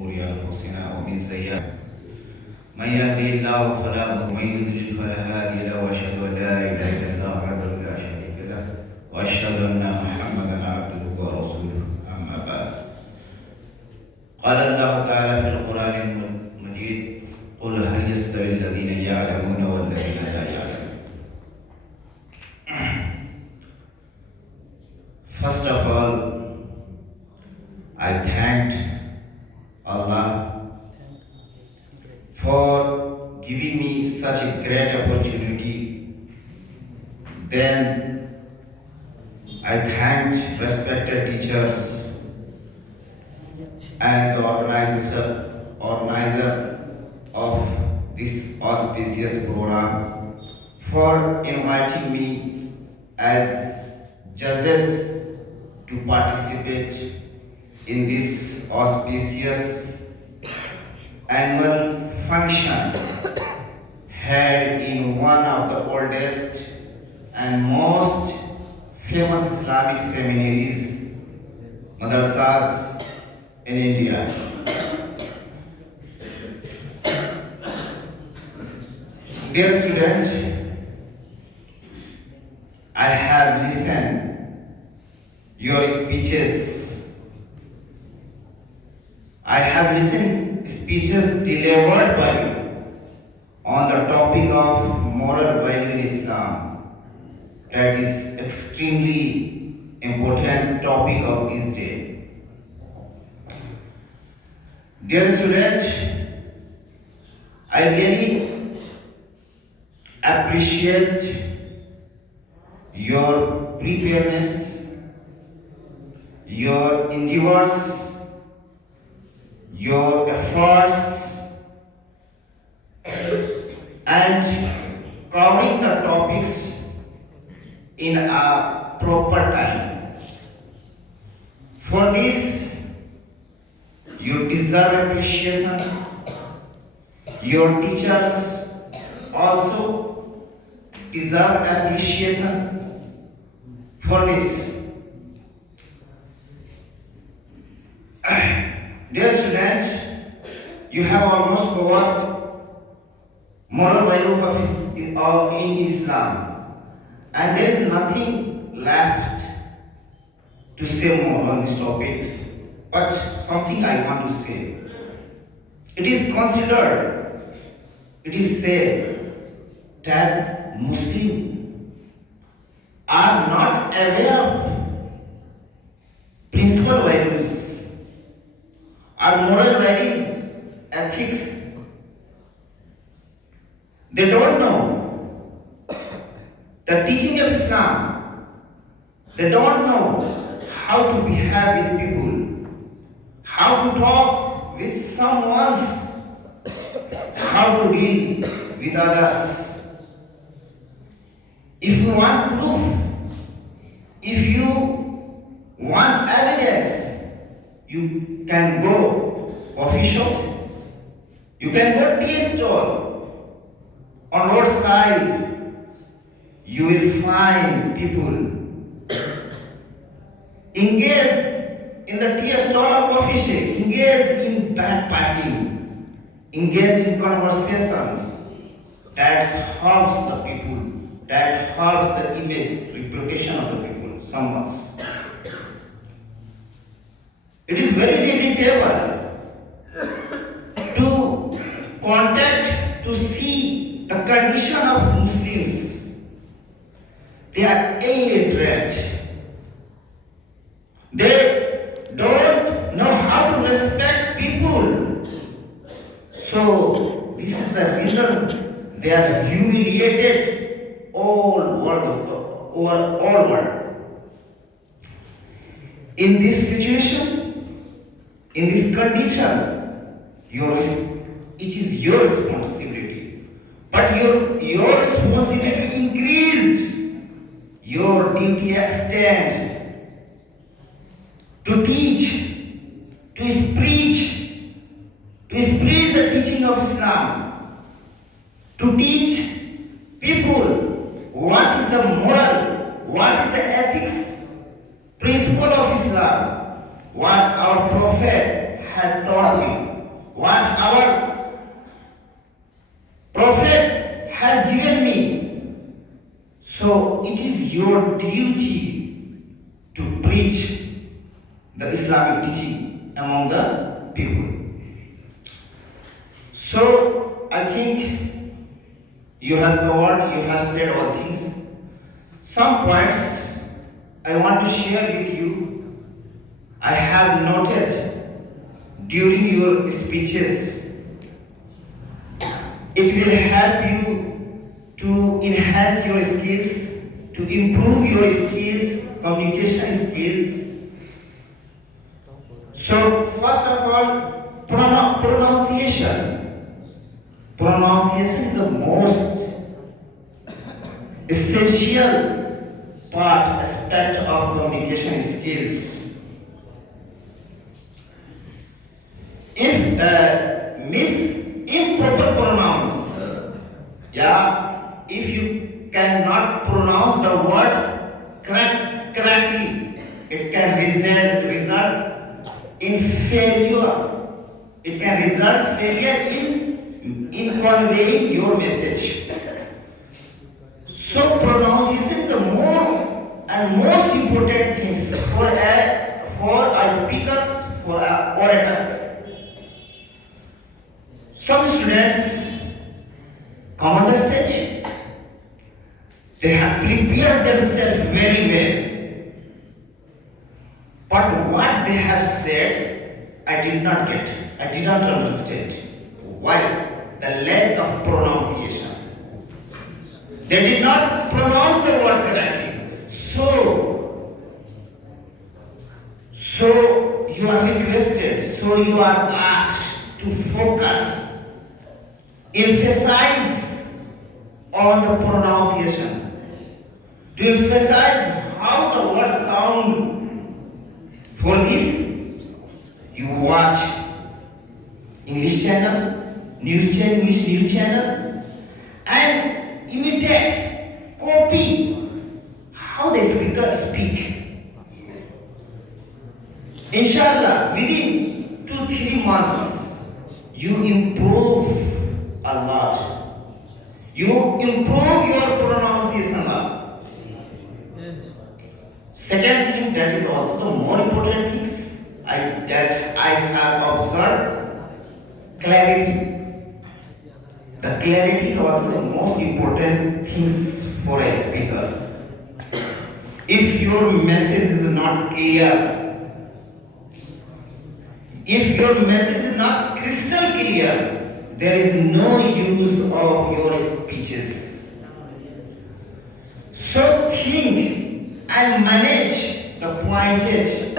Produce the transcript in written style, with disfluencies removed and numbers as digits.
شرور أنفسنا ومن سيئات من يهده الله فلا مضل ومن يضلل فلا هادي له وأشهد أن لا إله إلا الله وحده لا شريك له وأشهد أن محمدا عبده ورسوله أما بعد قال الله تعالى في القرآن المجيد قل هل يستوي الذين يعلمون والذين لا يعلمون. First of all, I thanked Allah for giving me such a great opportunity. Then I thanked respected teachers and the organizer of this auspicious program for inviting me as judges to participate in this auspicious annual function held in one of the oldest and most famous Islamic seminaries, madrasas in India. Dear students, I have listened your speeches. I have listened speeches delivered by you on the topic of moral value in Islam. That is extremely important topic of this day. Dear students, I really appreciate your preparedness, your endeavors, your efforts, and covering the topics in a proper time. For this, you deserve appreciation. Your teachers also deserve appreciation for this. Dear students, you have almost covered moral value of in Islam, and there is nothing left to say more on these topics. But something I want to say. It is considered, it is said that Muslims are not aware of principal values, or moral values, ethics. They don't know the teaching of Islam. They don't know how to behave with people, how to talk with someone, how to deal with others. If you want proof, if you want evidence, you can go coffee shop, you can go tea stall, on roadside. You will find people engaged in the tea stall or coffee shop, engaged in backbiting, engaged in conversation that harms the people, that harms the image, reputation of the people, somewhat. It is very regrettable to contact, to see the condition of Muslims. They are illiterate. They don't know how to respect people. So this is the reason they are humiliated all world. In this situation, in this condition, it is your responsibility. But your responsibility increased. Your duty extend to teach, to preach, to spread the teaching of Islam, to teach people what is the moral, what is the ethics, principle of Islam, what our Prophet had taught me, what our Prophet has given me. So it is your duty to preach the Islamic teaching among the people. So I think you have covered, you have said all things. Some points I want to share with you. I have noted during your speeches. It will help you to enhance your skills, to improve your skills, communication skills. So first of all, pronunciation. Pronunciation is the most essential aspect of communication skills. If improper pronouns, if you cannot pronounce the word correctly, it can result in failure. It can result failure in conveying your message. So pronunciation is the more and most important things for our speakers, for our orator. Some students come on the stage, they have prepared themselves very well. But what they have said, I did not get. I did not understand. Why? The lack of pronunciation. They did not pronounce the word correctly. So you are requested, so you are asked to focus, emphasize on the pronunciation, to emphasize how the words sound. For this, you watch English channel, English news channel, and imitate, copy how the speaker speak. Inshallah, within 2-3 months, you improve a lot. You improve your pronunciation a lot. Second thing that is also the more important things that I have observed, clarity. The clarity is also the most important things for a speaker. If your message is not clear, if your message is not crystal clear, there is no use of your speeches. So think and manage the pointage